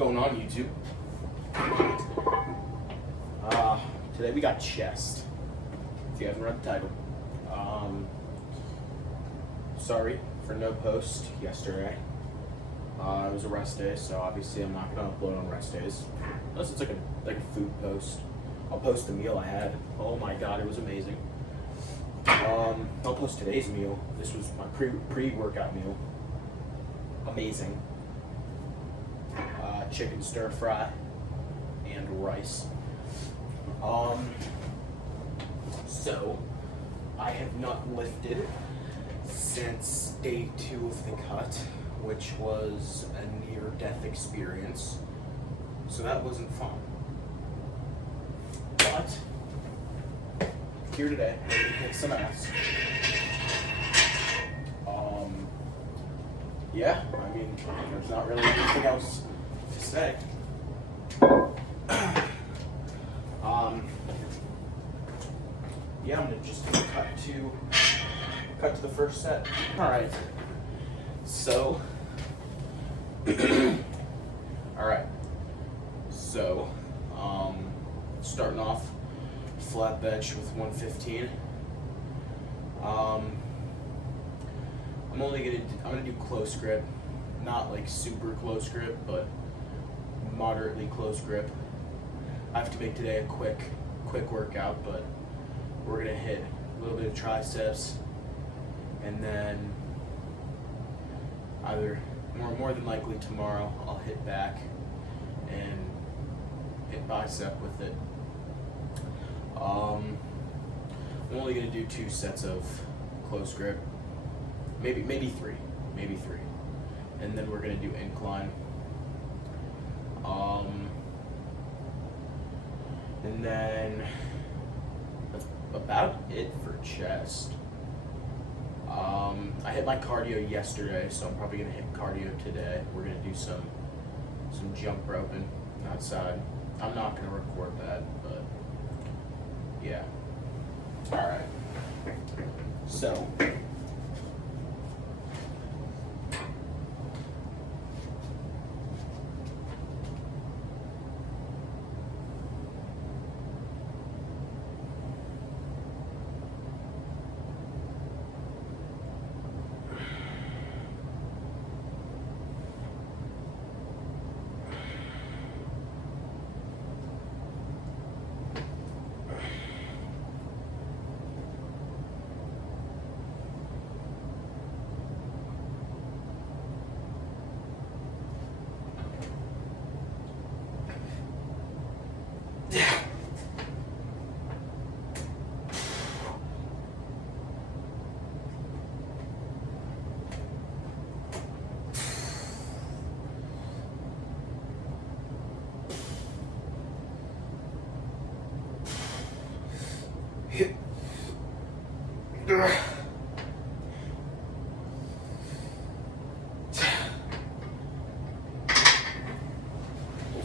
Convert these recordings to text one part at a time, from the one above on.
going on, YouTube? Today we got chest. If you haven't read the title. Sorry for no post yesterday. It was a rest day, so obviously I'm not gonna upload on rest days. Unless it's like a food post. I'll post the meal I had. Oh my god, it was amazing. I'll post today's meal. This was my pre-workout meal. Amazing. Chicken stir fry and rice. So I have not lifted since day 2 of the cut, which was a near-death experience. So that wasn't fun. But here today, ready to kick some ass. Yeah, I mean, there's not really anything else to say. Yeah, I'm gonna just cut to the first set. All right. So, all right. So, starting off flat bench with 115. I'm gonna do close grip, not like super close grip, but moderately close grip. I have to make today a quick workout, but we're gonna hit a little bit of triceps, and then either more than likely tomorrow I'll hit back and hit bicep with it. I'm only gonna do 2 sets of close grip, maybe three, and then we're gonna do incline. And then that's about it for chest. I hit my cardio yesterday, so I'm probably gonna hit cardio today. We're gonna do some jump roping outside. I'm not gonna record that, but yeah. All right. So.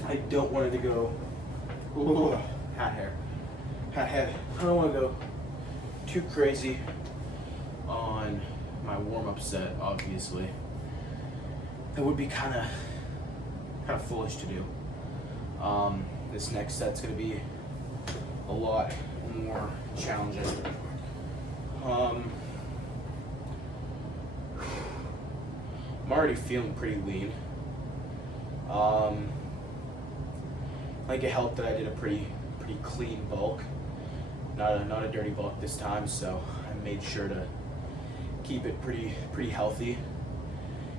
I don't want it to go. Ooh, hat head. I don't want to go too crazy on my warm-up set. Obviously, that would be kind of foolish to do. This next set's gonna be a lot more challenging. I'm already feeling pretty lean. I think it helped that I did a pretty clean bulk, not a dirty bulk this time. So I made sure to keep it pretty healthy.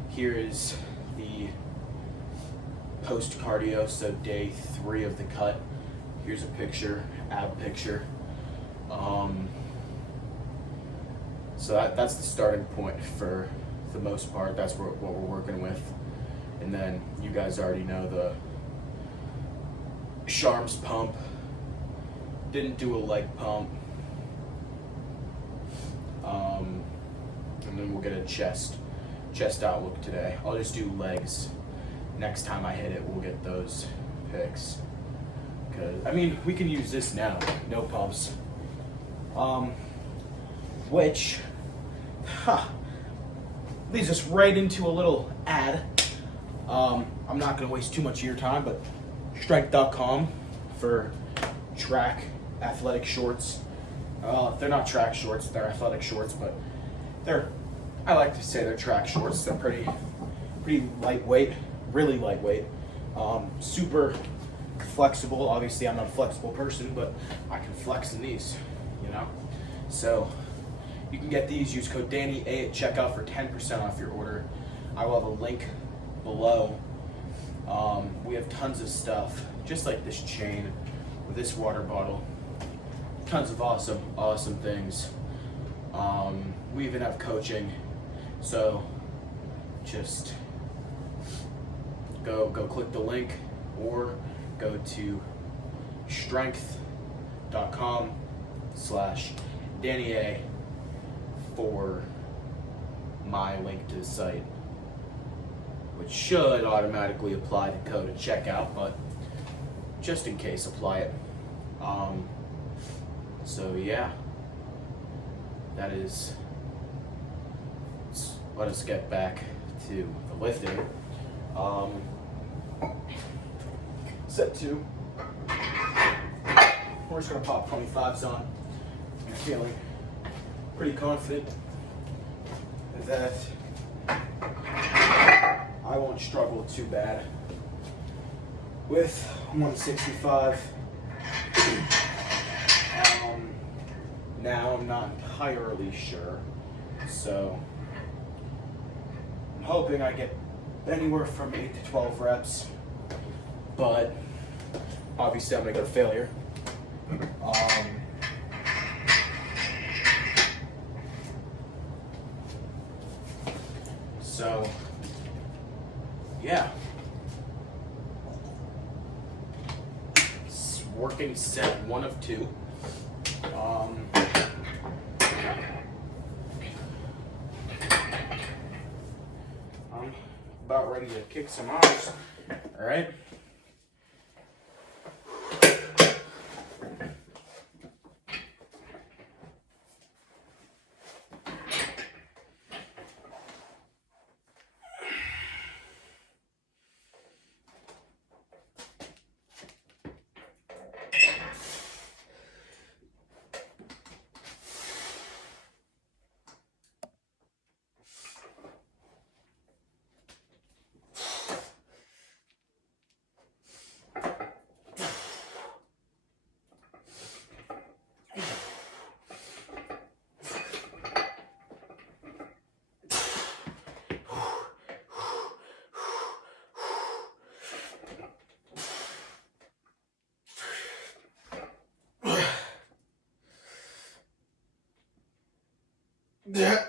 Here is the post cardio, so day 3 of the cut. Here's a picture, ab picture. So that's the starting point for the most part. That's what we're working with. And then you guys already know the Sharms pump. Didn't do a leg pump. And then we'll get a chest out look today. I'll just do legs. Next time I hit it, we'll get those pics. I mean, we can use this now, no pumps. Which leads us right into a little ad. I'm not gonna waste too much of your time, but strength.com for track athletic shorts. They're not track shorts, they're athletic shorts, but I like to say they're track shorts. They're pretty lightweight, really lightweight, super flexible. Obviously, I'm not a flexible person, but I can flex in these, you know? So you can get these, use code DannyA at checkout for 10% off your order. I will have a link below. We have tons of stuff, just like this chain, with this water bottle. Tons of awesome things. We even have coaching. So just go click the link or go to strength.com/DannyA for my link to the site, which should automatically apply the code at checkout, but just in case, apply it. So yeah, that is, let us get back to the lifting. Set 2. We're just gonna pop 25s on. I'm feeling pretty confident that I won't struggle too bad with 165. Now I'm not entirely sure, so I'm hoping I get anywhere from 8 to 12 reps, but obviously I'm gonna go to failure. So yeah, it's working set 1 of 2. I'm about ready to kick some ass. All right. Yeah.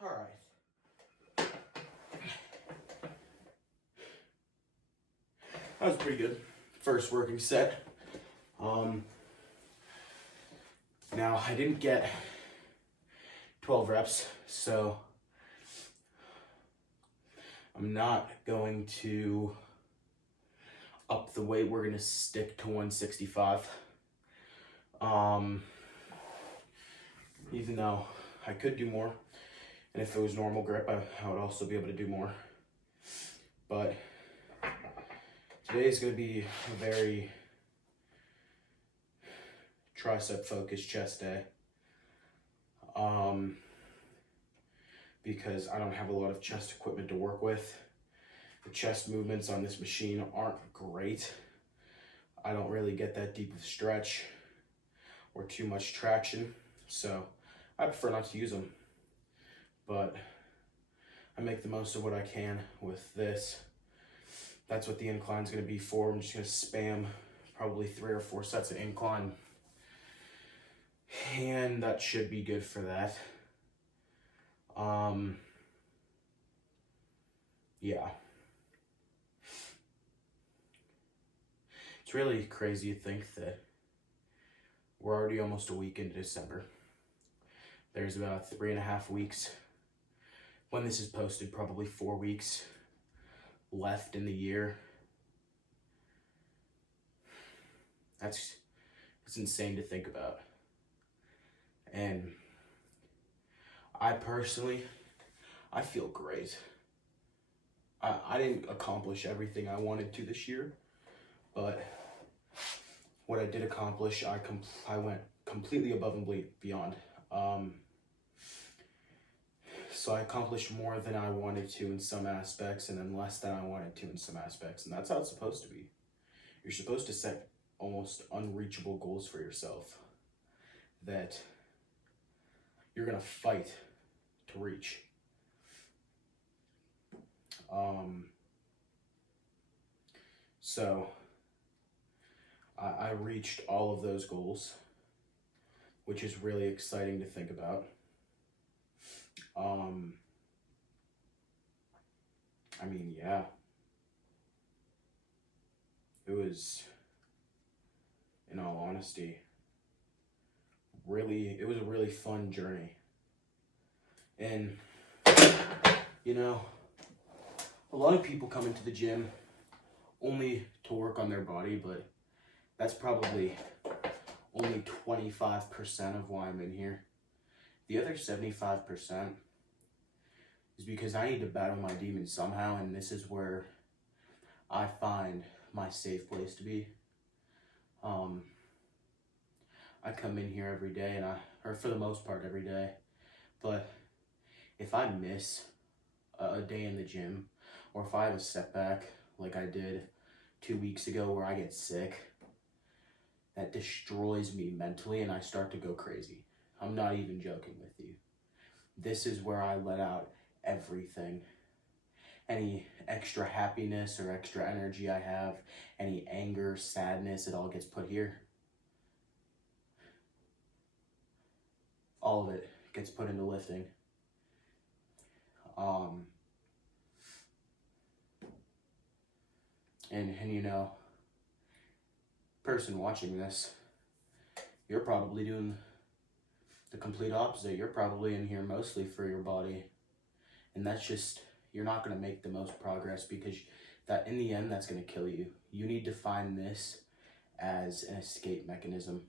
All right. That was pretty good. First working set. Now I didn't get 12 reps, so I'm not going to up the weight. We're gonna stick to 165. Even though I could do more, and if it was normal grip, I would also be able to do more. But today is gonna be a very tricep focused chest day. Because I don't have a lot of chest equipment to work with. The chest movements on this machine aren't great. I don't really get that deep of stretch or too much traction, so I prefer not to use them. But I make the most of what I can with this. That's what the incline's gonna be for. I'm just gonna spam probably 3 or 4 sets of incline, and that should be good for that. Yeah. It's really crazy to think that we're already almost a week into December. There's about 3.5 weeks. When this is posted, probably 4 weeks left in the year. It's insane to think about. And I personally, I feel great. I didn't accomplish everything I wanted to this year, but what I did accomplish, I went completely above and beyond. So I accomplished more than I wanted to in some aspects, and then less than I wanted to in some aspects, and that's how it's supposed to be. You're supposed to set almost unreachable goals for yourself that you're gonna fight to reach. So I reached all of those goals, which is really exciting to think about. I mean, yeah, it was, in all honesty, it was a really fun journey. And, you know, a lot of people come into the gym only to work on their body, but that's probably only 25% of why I'm in here. The other 75% is because I need to battle my demons somehow, and this is where I find my safe place to be. I come in here every day, or for the most part every day, but if I miss a day in the gym, or if I have a setback like I did 2 weeks ago where I get sick, that destroys me mentally and I start to go crazy. I'm not even joking with you. This is where I let out everything. Any extra happiness or extra energy I have, any anger, sadness, it all gets put here. All of it gets put into lifting. And you know, person watching this, you're probably doing the complete opposite. You're probably in here mostly for your body. And that's just, you're not going to make the most progress, because that in the end, that's going to kill you. You need to find this as an escape mechanism.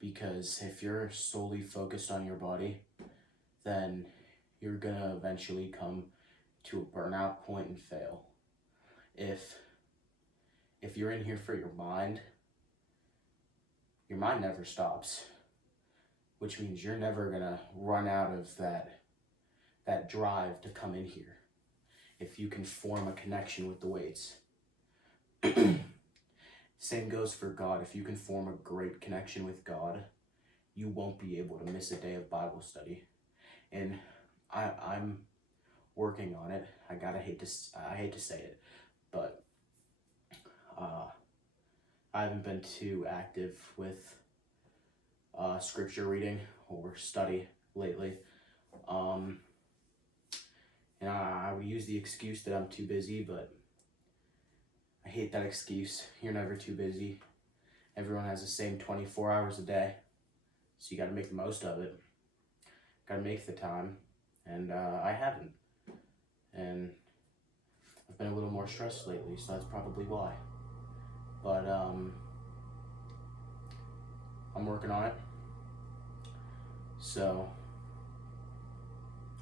Because if you're solely focused on your body, then you're going to eventually come to a burnout point and fail. If you're in here for your mind never stops, which means you're never gonna run out of that drive to come in here if you can form a connection with the weights. Same goes for God. If you can form a great connection with God, you won't be able to miss a day of Bible study. And I'm working on it. I hate to say it, but I haven't been too active with scripture reading or study lately. And I would use the excuse that I'm too busy, but I hate that excuse. You're never too busy. Everyone has the same 24 hours a day, so you got to make the most of it. Got to make the time, and I haven't. And I've been a little more stressed lately, so that's probably why. But I'm working on it. So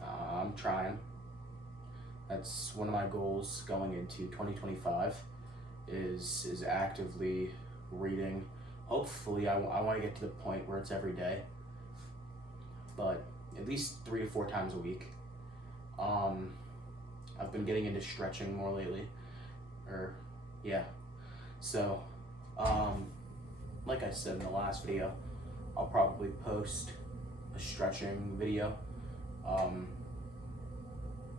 I'm trying. That's one of my goals going into 2025 is actively reading. Hopefully I want to get to the point where it's every day, but at least 3 to 4 times a week. I've been getting into stretching more lately, so like I said in the last video, I'll probably post a stretching video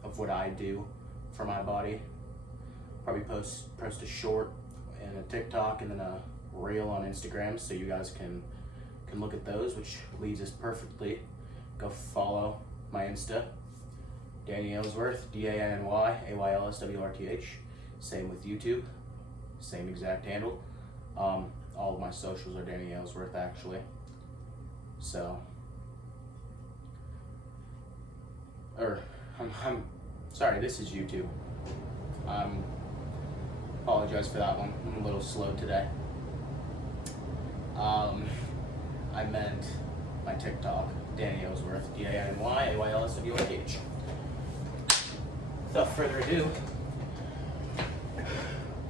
of what I do for my body. Probably post a short and a TikTok and then a reel on Instagram, so you guys can look at those, which leads us perfectly. Go follow my Insta, dannyaylsworth, dannyaylsworth. Same with YouTube, same exact handle. All of my socials are Danny Aylsworth, actually. So or I'm sorry, this is YouTube. Apologize for that one. I'm a little slow today. I meant my TikTok, dannyaylsworth, dannyaylsworth. Without further ado,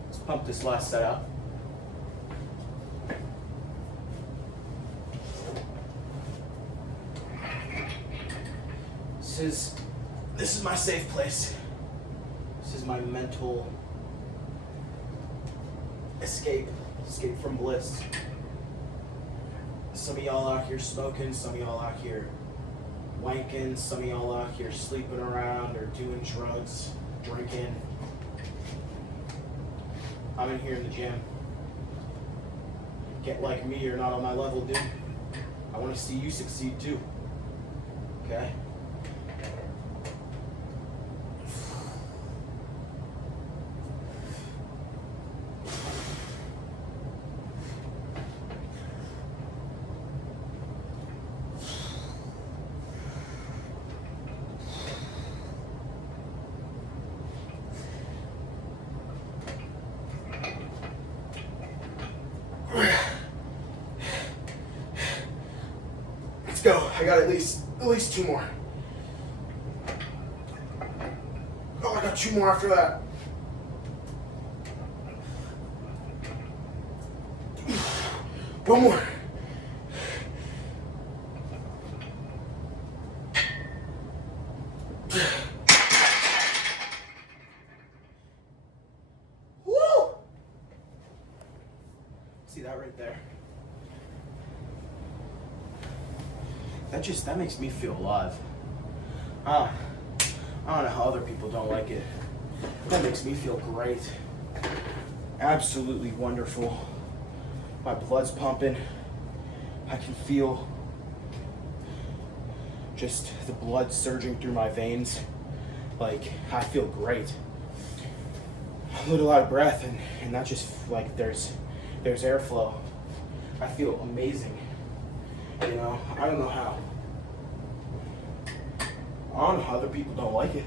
let's pump this last set up. This is my safe place. This is my mental escape from bliss. Some of y'all out here smoking, some of y'all out here wanking, some of y'all out here sleeping around or doing drugs, drinking. I'm in here in the gym. Get like me, you're not on my level, dude. I want to see you succeed too. Okay? Let's go. I got at least 2 more. Oh, I got 2 more after that. One more. Woo! See that right there? That makes me feel alive. I don't know how other people don't like it. That makes me feel great. Absolutely wonderful. My blood's pumping. I can feel just the blood surging through my veins. Like, I feel great. A little out of breath, and not just like there's airflow. I feel amazing. You know, I don't know how. I don't know how other people don't like it.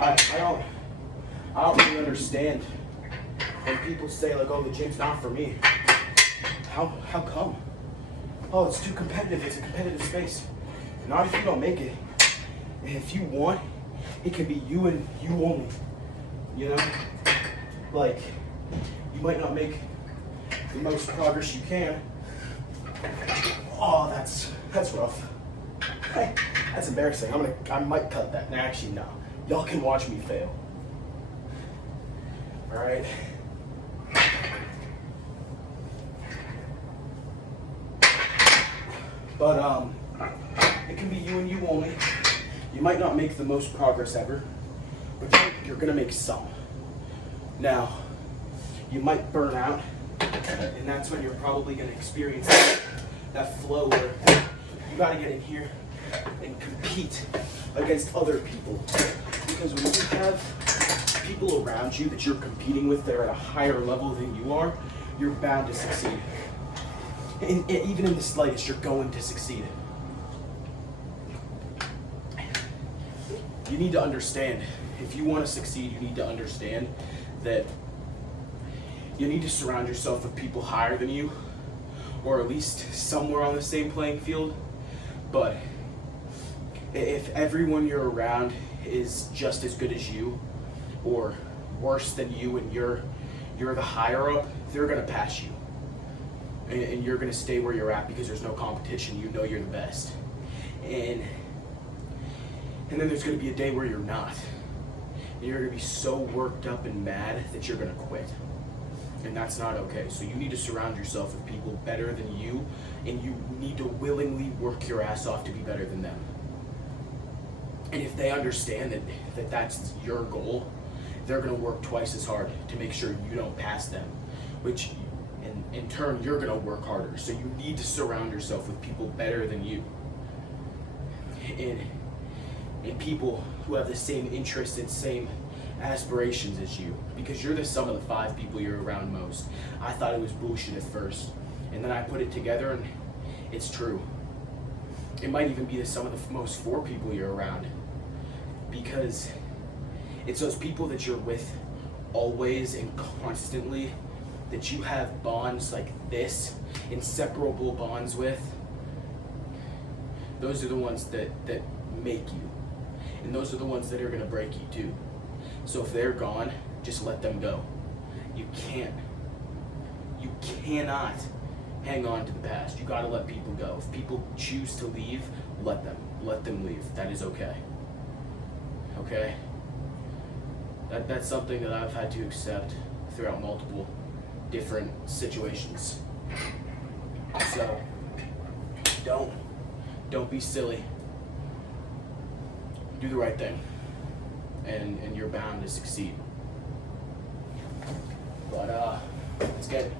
I don't really understand when people say like, oh, the gym's not for me. How come? Oh, it's too competitive. It's a competitive space. Not if you don't make it. If you want, it can be you and you only. You know? Like, you might not make the most progress you can. Oh, that's rough. Hey, that's embarrassing. I might cut that. Nah, actually, no. Y'all can watch me fail. All right. But it can be you and you only. You might not make the most progress ever, but you're gonna make some. Now, you might burn out, and that's when you're probably gonna experience that flow where you gotta get in here and compete against other people. Because when you have people around you that you're competing with that are at a higher level than you are, you're bound to succeed. And even in the slightest, you're going to succeed. You need to understand, if you want to succeed, you need to understand that you need to surround yourself with people higher than you, or at least somewhere on the same playing field. But if everyone you're around is just as good as you, or worse than you, and you're the higher up, they're gonna pass you. And you're gonna stay where you're at because there's no competition. You know you're the best. And then there's gonna be a day where you're not. And you're gonna be so worked up and mad that you're gonna quit. And that's not okay. So you need to surround yourself with people better than you, and you need to willingly work your ass off to be better than them. And if they understand that that's your goal, they're gonna work twice as hard to make sure you don't pass them, which in turn, you're gonna work harder. So you need to surround yourself with people better than you. And people who have the same interests and same aspirations as you, because you're the sum of the 5 people you're around most. I thought it was bullshit at first, and then I put it together, It's true. It might even be the sum of the most for people you're around, because it's those people that you're with always and constantly, that you have bonds like this, inseparable bonds with. Those are the ones that make you, and those are the ones that are going to break you too. So if they're gone, just let them go. You cannot hang on to the past. You got to let people go. If people choose to leave, let them leave. That is okay. Okay? That's something that I've had to accept throughout multiple different situations. So don't be silly. Do the right thing, and you're bound to succeed. But let's get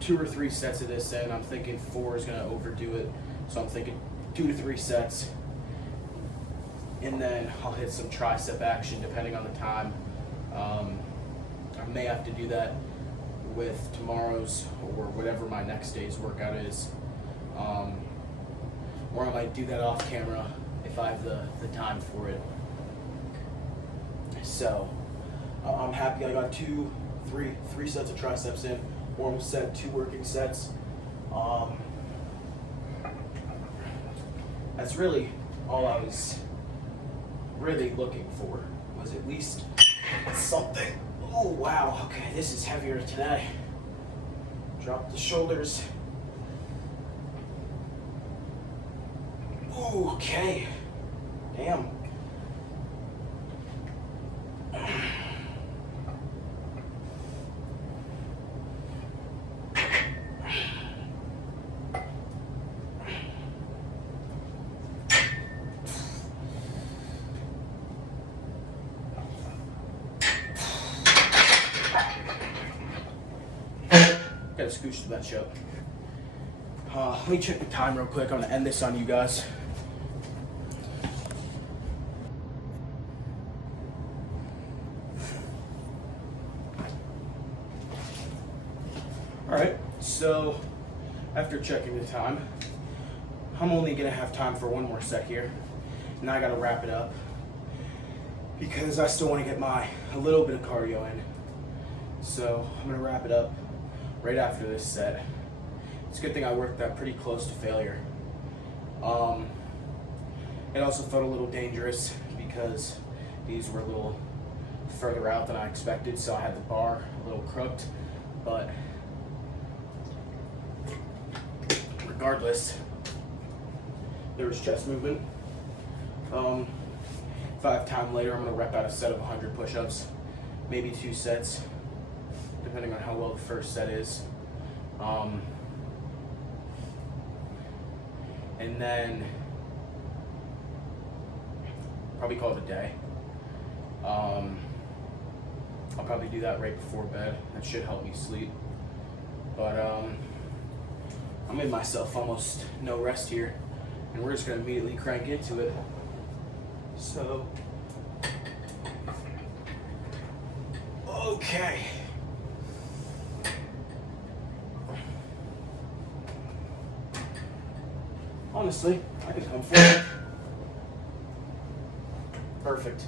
2 or 3 sets of this in. I'm thinking 4 is going to overdo it, so I'm thinking 2 to 3 sets, and then I'll hit some tricep action depending on the time. I may have to do that with tomorrow's or whatever my next day's workout is, or I might do that off camera if I have the time for it. So I'm happy I got 3 sets of triceps in, one set, 2 working sets. That's really all I was really looking for, was at least something. Oh wow, okay, this is heavier today. Drop the shoulders. Ooh, okay, damn. Gotta scooch the bench up. Let me check the time real quick. I'm gonna end this on you guys. Alright, so after checking the time, I'm only gonna have time for 1 more set here. And I gotta wrap it up because I still wanna get a little bit of cardio in. So I'm gonna wrap it up right after this set. It's a good thing I worked that pretty close to failure. It also felt a little dangerous because these were a little further out than I expected, so I had the bar a little crooked, but regardless, there was chest movement. If I have time later, I'm gonna rep out a set of 100 push-ups, maybe 2 sets, depending on how well the first set is. And then probably call it a day. I'll probably do that right before bed. That should help me sleep. But I made myself almost no rest here, and we're just gonna immediately crank into it. So, okay. Honestly, I can come forward. Perfect.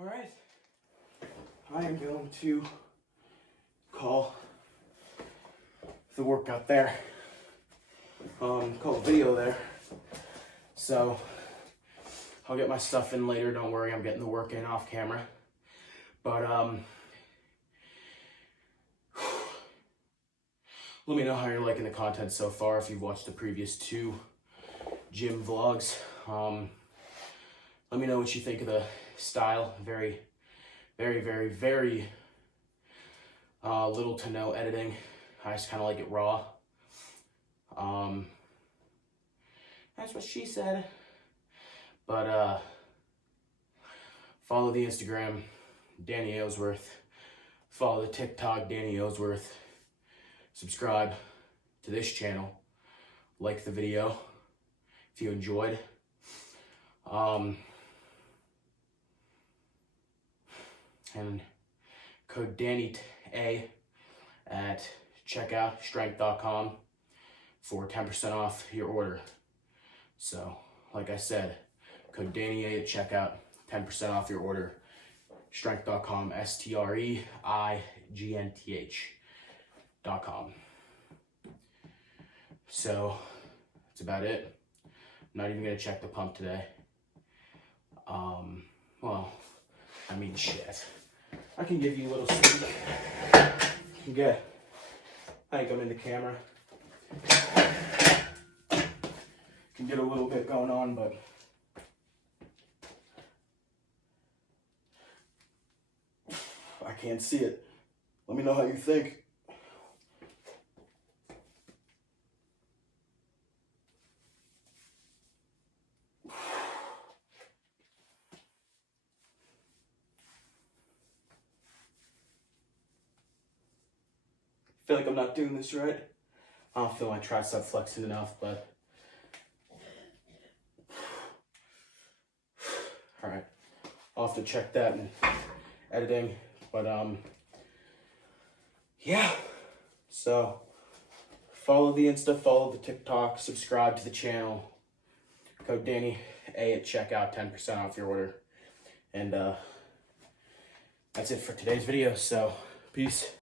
All right, I am going to call the workout there, call the video there. So I'll get my stuff in later, don't worry, I'm getting the work in off camera. But Let me know how you're liking the content so far, if you've watched the previous 2 gym vlogs. Let me know what you think of the style. Very, very, very, very little to no editing. I just kind of like it raw. That's what she said. But follow the Instagram, Danny Aylsworth. Follow the TikTok, Danny Aylsworth. Subscribe to this channel. Like the video if you enjoyed. And code Danny A at checkout strength.com for 10% off your order. So, like I said, code Danny A at checkout, 10% off your order. Strength.com, STREIGNTH.com. So, that's about it. I'm not even gonna check the pump today. Well, I mean, shit. I can give you a little sneak. You can get, I think I'm in the camera. Can get a little bit going on, but I can't see it. Let me know how you think. I feel like I'm not doing this right. I don't feel my tricep flexing enough, but all right. I'll have to check that in editing, but yeah. So follow the Insta, follow the TikTok, subscribe to the channel. Code Danny A at checkout, 10% off your order. And that's it for today's video. So peace.